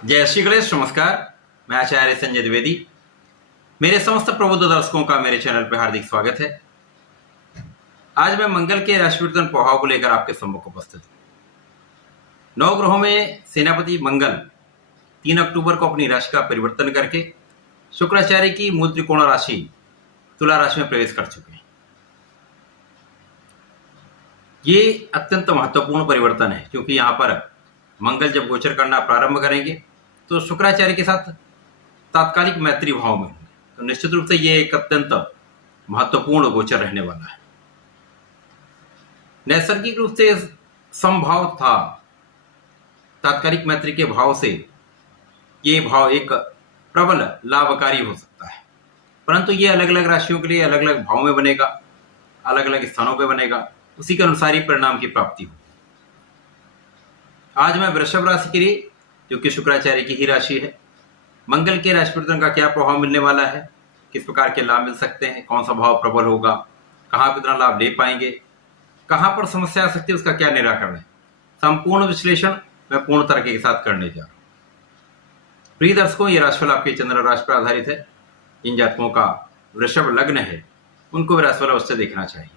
जय श्री गणेश। नमस्कार, मैं आचार्य संजय द्विवेदी। मेरे समस्त प्रबुद्ध दर्शकों का मेरे चैनल पर हार्दिक स्वागत है। आज मैं मंगल के राशि परिवर्तन प्रभाव को लेकर आपके सम्मुख उपस्थित हूं। 9 ग्रहों में सेनापति मंगल 3 अक्टूबर को अपनी राशि का परिवर्तन करके शुक्राचार्य की मूल त्रिकोण राशि तुला राशि में प्रवेश कर चुके हैं। ये अत्यंत महत्वपूर्ण परिवर्तन है क्योंकि यहाँ पर मंगल जब गोचर करना प्रारंभ करेंगे तो शुक्राचार्य के साथ तात्कालिक मैत्री भाव में होंगे, तो निश्चित रूप से ये एक अत्यंत महत्वपूर्ण गोचर रहने वाला है। नैसर्गिक रूप से समभाव था, तात्कालिक मैत्री के भाव से ये भाव एक प्रबल लाभकारी हो सकता है, परंतु ये अलग अलग राशियों के लिए अलग अलग भाव में बनेगा, अलग अलग स्थानों पर बनेगा, उसी के अनुसार ही परिणाम की प्राप्ति हो। आज मैं वृषभ राशि के लिए, जो कि शुक्राचार्य की ही राशि है, मंगल के राशि परिवर्तन का क्या प्रभाव मिलने वाला है, किस प्रकार के लाभ मिल सकते हैं, कौन सा भाव प्रबल होगा, कहाँ कितना लाभ ले पाएंगे, कहाँ पर समस्या आ सकती है, उसका क्या निराकरण है, संपूर्ण विश्लेषण मैं पूर्ण तरीके के साथ करने जा रहा हूँ। प्रिय दर्शकों, ये राशिफल आपके चंद्र राशि पर आधारित है। जिन जातकों का वृषभ लग्न है उनको राशिफल अवश्य देखना चाहिए।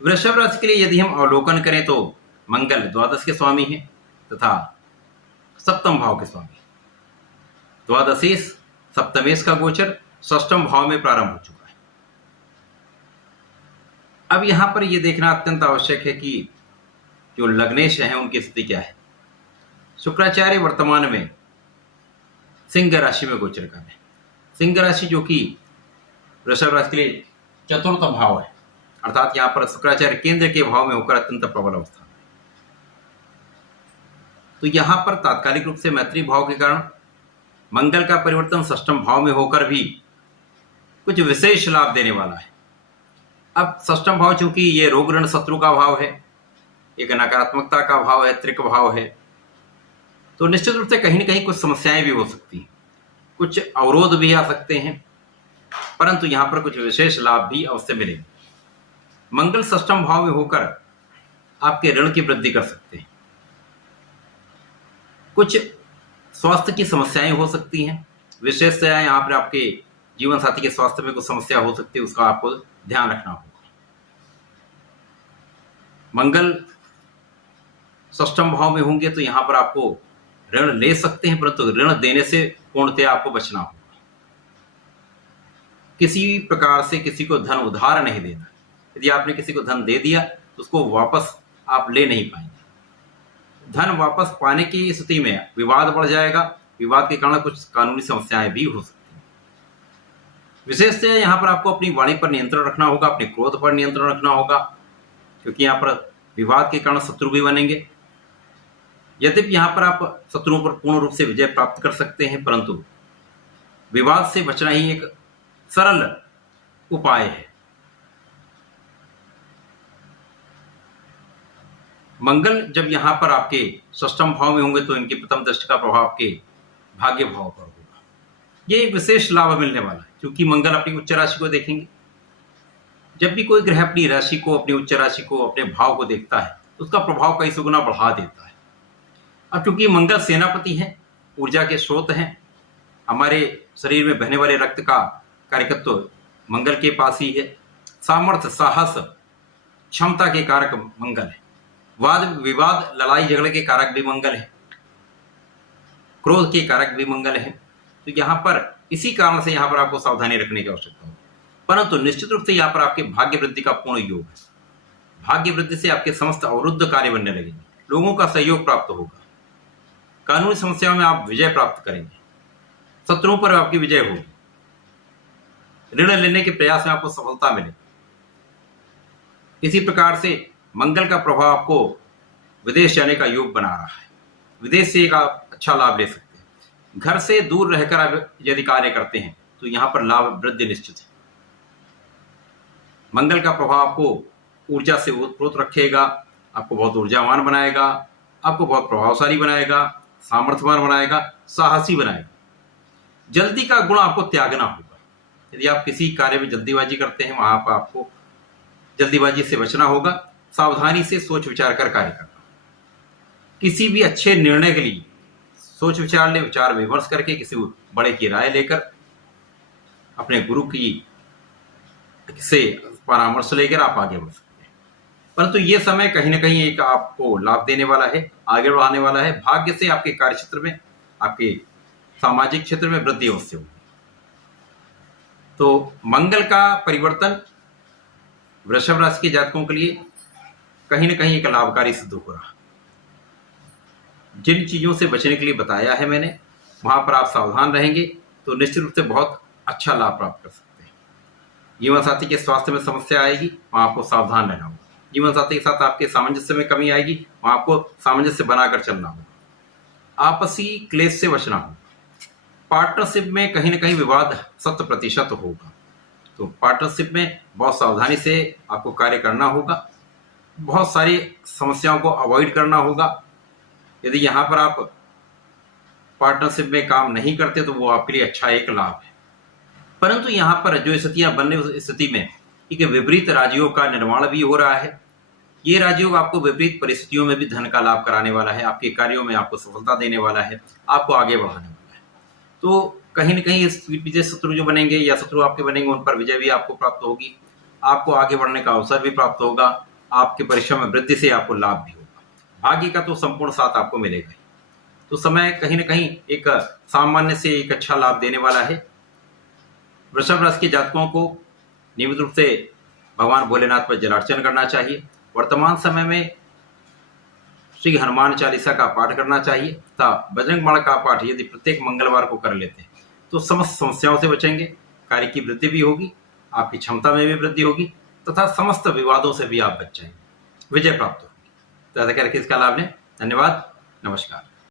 वृषभ राशि के लिए यदि हम अवलोकन करें तो मंगल द्वादश के स्वामी हैं तथा सप्तम भाव के स्वामी। द्वादशेश सप्तमेश का गोचर षष्ठम भाव में प्रारंभ हो चुका है। अब यहां पर यह देखना अत्यंत आवश्यक है कि जो लग्नेश हैं उनकी स्थिति क्या है। शुक्राचार्य वर्तमान में सिंह राशि में गोचर कर रहे हैं। सिंह राशि जो कि वृषभ राशि के लिए चतुर्थ भाव है, अर्थात यहां पर शुक्राचार्य केंद्र के भाव में होकर अत्यंत प्रबल अवस्था। तो यहां पर तात्कालिक रूप से मैत्री भाव के कारण मंगल का परिवर्तन षष्ठम भाव में होकर भी कुछ विशेष लाभ देने वाला है। अब षष्ठम भाव चूंकि ये रोग ऋण शत्रु का भाव है, एक नकारात्मकता का भाव है, त्रिक भाव है, तो निश्चित रूप से कहीं ना कहीं कुछ समस्याएं भी हो सकती हैं, कुछ अवरोध भी आ सकते हैं, परंतु यहां पर कुछ विशेष लाभ भी अवश्य मिलेंगे। मंगल षष्ठम भाव में होकर आपके ऋण की वृद्धि कर सकते हैं। कुछ स्वास्थ्य की समस्याएं हो सकती हैं, विशेषतया यहाँ पर आपके जीवन साथी के स्वास्थ्य में कुछ समस्या हो सकती है, उसका आपको ध्यान रखना होगा। मंगल षष्ठम भाव में होंगे तो यहाँ पर आपको ऋण ले सकते हैं, परंतु ऋण देने से पूर्णतया आपको बचना होगा। किसी प्रकार से किसी को धन उधार नहीं देना। यदि आपने किसी को धन दे दिया तो उसको वापस आप ले नहीं पाएंगे। धन वापस पाने की स्थिति में विवाद बढ़ जाएगा, विवाद के कारण कुछ कानूनी समस्याएं भी हो सकती हैं। विशेषतः यहाँ पर आपको अपनी वाणी पर नियंत्रण रखना होगा, अपने क्रोध पर नियंत्रण रखना होगा, क्योंकि यहाँ पर विवाद के कारण शत्रु भी बनेंगे। यद्यपि यहाँ पर आप शत्रुओं पर पूर्ण रूप से विजय प्राप्त कर सकते हैं, परंतु विवाद से बचना ही एक सरल उपाय है। मंगल जब यहां पर आपके षष्ठम भाव में होंगे तो इनकी प्रथम दृष्टि का प्रभाव आपके भाग्य भाव पर होगा। ये एक विशेष लाभ मिलने वाला है क्योंकि मंगल अपनी उच्च राशि को देखेंगे। जब भी कोई ग्रह अपनी राशि को, अपनी उच्च राशि को, अपने भाव को देखता है तो उसका प्रभाव कई गुना बढ़ा देता है। अब क्योंकि मंगल सेनापति है, ऊर्जा के स्रोत हैं, हमारे शरीर में बहने वाले रक्त का कार्यकत्व मंगल के पास ही है। सामर्थ्य, साहस, क्षमता के कारक मंगल है। वाद विवाद, लड़ाई झगड़े के कारक भी मंगल है, क्रोध के कारक भी मंगल है। तो यहाँ पर इसी कारण से यहाँ पर आपको सावधानी रखने की आवश्यकता है, परंतु निश्चित रूप से यहाँ पर आपके भाग्य वृद्धि का पूर्ण योग है। भाग्य वृद्धि से आपके समस्त अवरुद्ध कार्य बनने लगेंगे, लोगों का सहयोग प्राप्त होगा, कानूनी समस्याओं में आप विजय प्राप्त करेंगे, शत्रुओं पर आपकी विजय होगी, ऋण लेने के प्रयास में आपको सफलता मिलेगी। इसी प्रकार से मंगल का प्रभाव आपको विदेश जाने का योग बना रहा है। विदेश से एक आप अच्छा लाभ ले सकते हैं। घर से दूर रहकर आप यदि कार्य करते हैं तो यहां पर लाभ वृद्धि निश्चित है। मंगल का प्रभाव आपको ऊर्जा से ओतप्रोत रखेगा, आपको बहुत ऊर्जावान बनाएगा, आपको बहुत प्रभावशाली बनाएगा, सामर्थ्यवान बनाएगा, साहसी बनाएगा। जल्दी का गुण आपको त्यागना होगा। यदि आप किसी कार्य में जल्दीबाजी करते हैं वहां पर आपको जल्दीबाजी से बचना होगा, सावधानी से सोच विचार कर कार्य करना। किसी भी अच्छे निर्णय के लिए सोच विचार ले, विचार विमर्श करके, किसी बड़े की राय लेकर, अपने गुरु की से परामर्श लेकर आप आगे बढ़ सकते हैं। परंतु ये समय कहीं ना कहीं एक आपको लाभ देने वाला है, आगे बढ़ाने वाला है। भाग्य से आपके कार्य क्षेत्र में, आपके सामाजिक क्षेत्र में वृद्धि अवश्य होगी। तो मंगल का परिवर्तन वृषभ राशि के जातकों के लिए कहीं ना कहीं एक लाभकारी सिद्ध हो रहा। जिन चीजों से बचने के लिए बताया है मैंने, वहां पर आप सावधान रहेंगे तो निश्चित रूप से बहुत अच्छा लाभ प्राप्त कर सकते हैं। जीवन साथी के स्वास्थ्य में समस्या आएगी, वहां आपको सावधान रहना होगा। जीवन साथी के साथ आपके सामंजस्य में कमी आएगी, वहां आपको सामंजस्य बनाकर चलना होगा। आपसी क्लेश से बचना होगा। पार्टनरशिप में कहीं ना कहीं विवाद 100% होगा, तो पार्टनरशिप में बहुत सावधानी से आपको कार्य करना होगा। बहुत सारी समस्याओं को अवॉइड करना होगा। यदि यहाँ पर आप पार्टनरशिप में काम नहीं करते तो वो आपके लिए अच्छा एक लाभ है। परंतु यहाँ पर जो स्थितियां बनने, उस स्थिति में एक विपरीत राजयोग का निर्माण भी हो रहा है। ये राजयोग आपको विपरीत परिस्थितियों में भी धन का लाभ कराने वाला है, आपके कार्यों में आपको सफलता देने वाला है, आपको आगे बढ़ाने वाला है। तो कहीं ना कहीं इस पीछे शत्रु जो बनेंगे या शत्रु आपके बनेंगे, उन पर विजय भी आपको प्राप्त होगी। आपको आगे बढ़ने का अवसर भी प्राप्त होगा। आपके परिश्रम में वृद्धि से आपको लाभ भी होगा। भाग्य का तो संपूर्ण साथ आपको मिलेगा। तो समय कहीं ना कहीं एक सामान्य से एक अच्छा लाभ देने वाला है। वृषभ राशि के जातकों को नियमित रूप से भगवान भोलेनाथ पर जलार्चन करना चाहिए। वर्तमान समय में श्री हनुमान चालीसा का पाठ करना चाहिए तथा बजरंग बाण का पाठ यदि प्रत्येक मंगलवार को कर लेते हैं तो समस्त समस्याओं से बचेंगे, कार्य की वृद्धि भी होगी, आपकी क्षमता में भी वृद्धि होगी तथा समस्त विवादों से भी आप बच जाएंगे, विजय प्राप्त होगी। तो ऐसा करके इसका लाभ लें। धन्यवाद, नमस्कार।